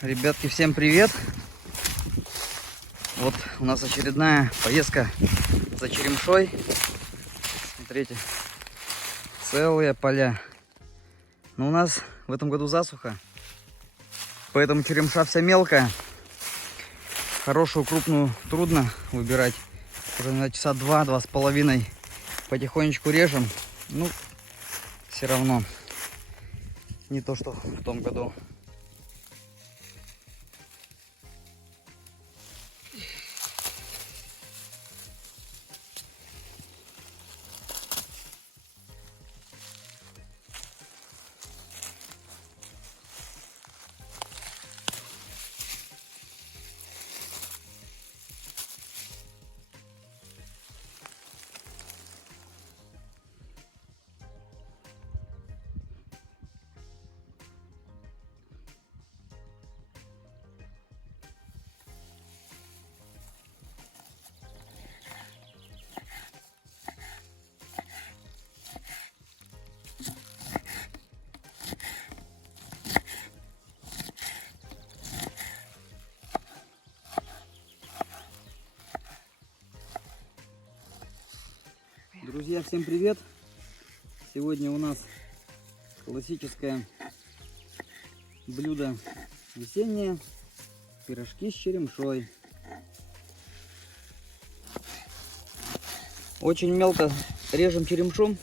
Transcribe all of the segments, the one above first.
Ребятки, всем привет! Вот у нас очередная поездка за черемшой. Смотрите, целые поля. Но у нас в этом году засуха, поэтому черемша вся мелкая. Хорошую, крупную трудно выбирать. Уже на часа 2-2,5 потихонечку режем. Ну, все равно не то, что в том году. Друзья, всем привет! Сегодня у нас классическое блюдо весеннее. Пирожки с черемшой. Очень мелко режем черемшу.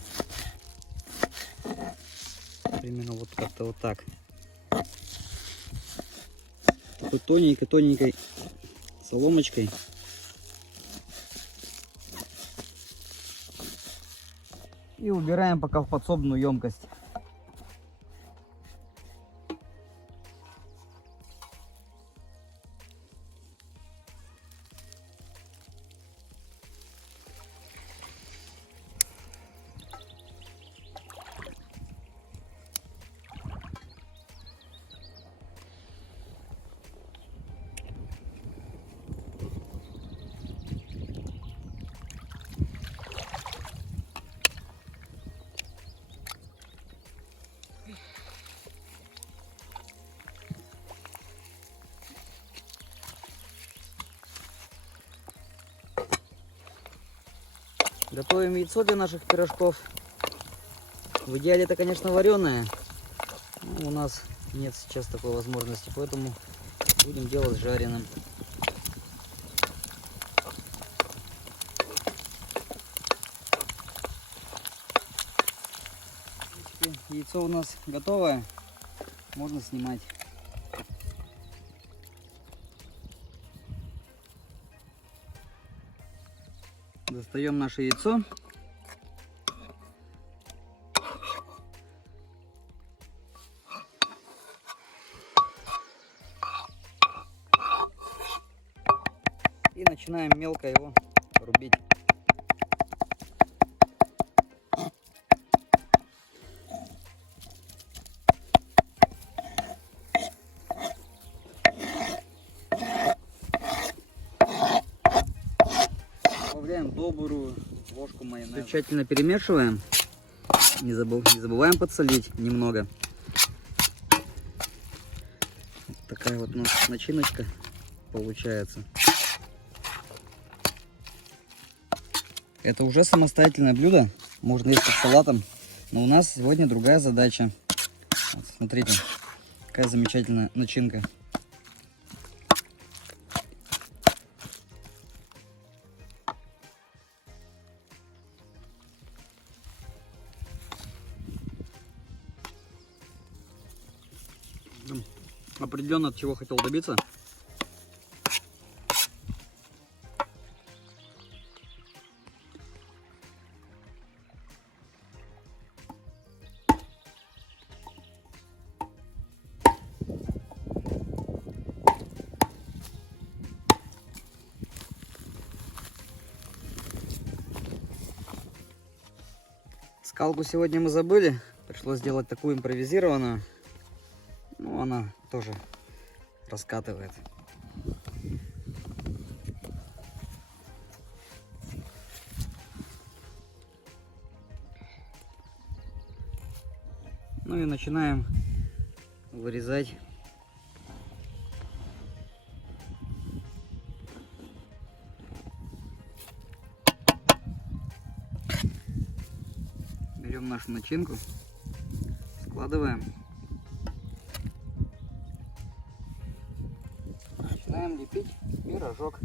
Примерно вот как-то вот так. Такой тоненькой соломочкой. И убираем пока в подсобную емкость. Готовим яйцо для наших пирожков. В идеале это, конечно, вареное. Но у нас нет сейчас такой возможности, поэтому будем делать жареным. Яйцо у нас готовое. Можно снимать. Достаем наше яйцо. И начинаем мелко его рубить. Добавляем добрую ложку майонеза. Все тщательно перемешиваем. Не забываем подсолить немного. Вот такая вот у нас начиночка получается. Это уже самостоятельное блюдо. Можно есть с салатом. Но у нас сегодня другая задача. Вот, смотрите, какая замечательная начинка. Определенно от чего хотел добиться. Скалку сегодня мы забыли. Пришлось сделать такую импровизированную. Ну, она тоже раскатывает. Ну и начинаем вырезать Берем нашу начинку, складываем. Начинаем лепить пирожок.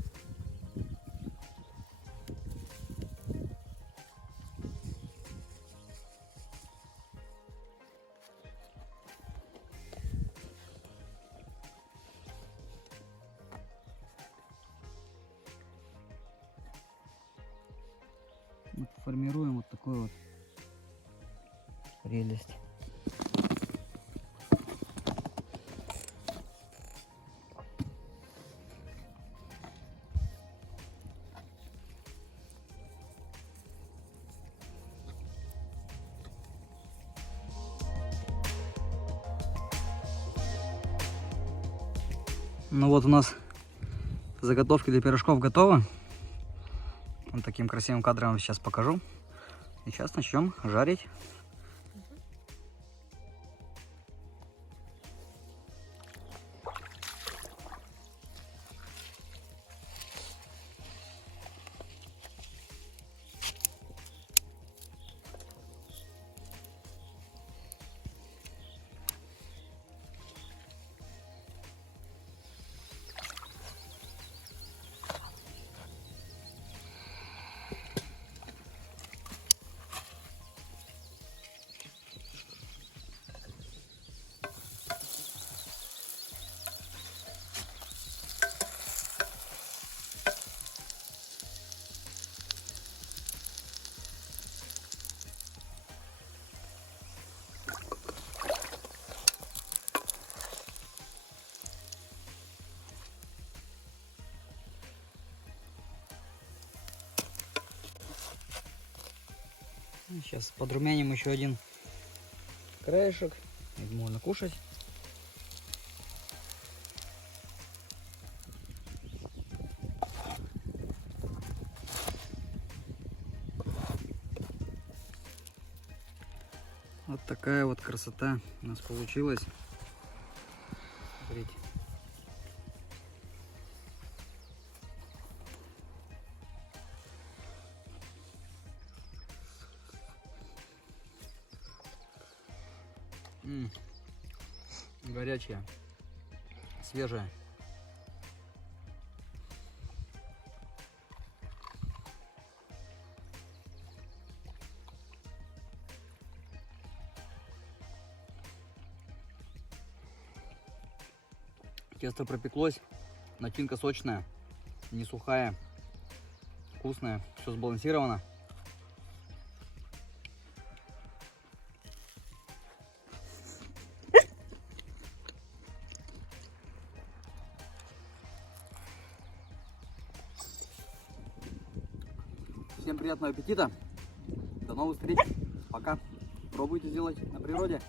Вот формируем вот такую вот прелесть. Ну вот у нас заготовки для пирожков готовы. Вот таким красивым кадром сейчас покажу. И сейчас начнем жарить. Сейчас подрумяним еще один краешек. Можно кушать. Вот такая вот красота у нас получилась. Смотрите. Горячая, свежая. Тесто пропеклось, начинка сочная, не сухая, вкусная, все сбалансировано. Всем приятного аппетита. До новых встреч. Пока. Пробуйте сделать на природе.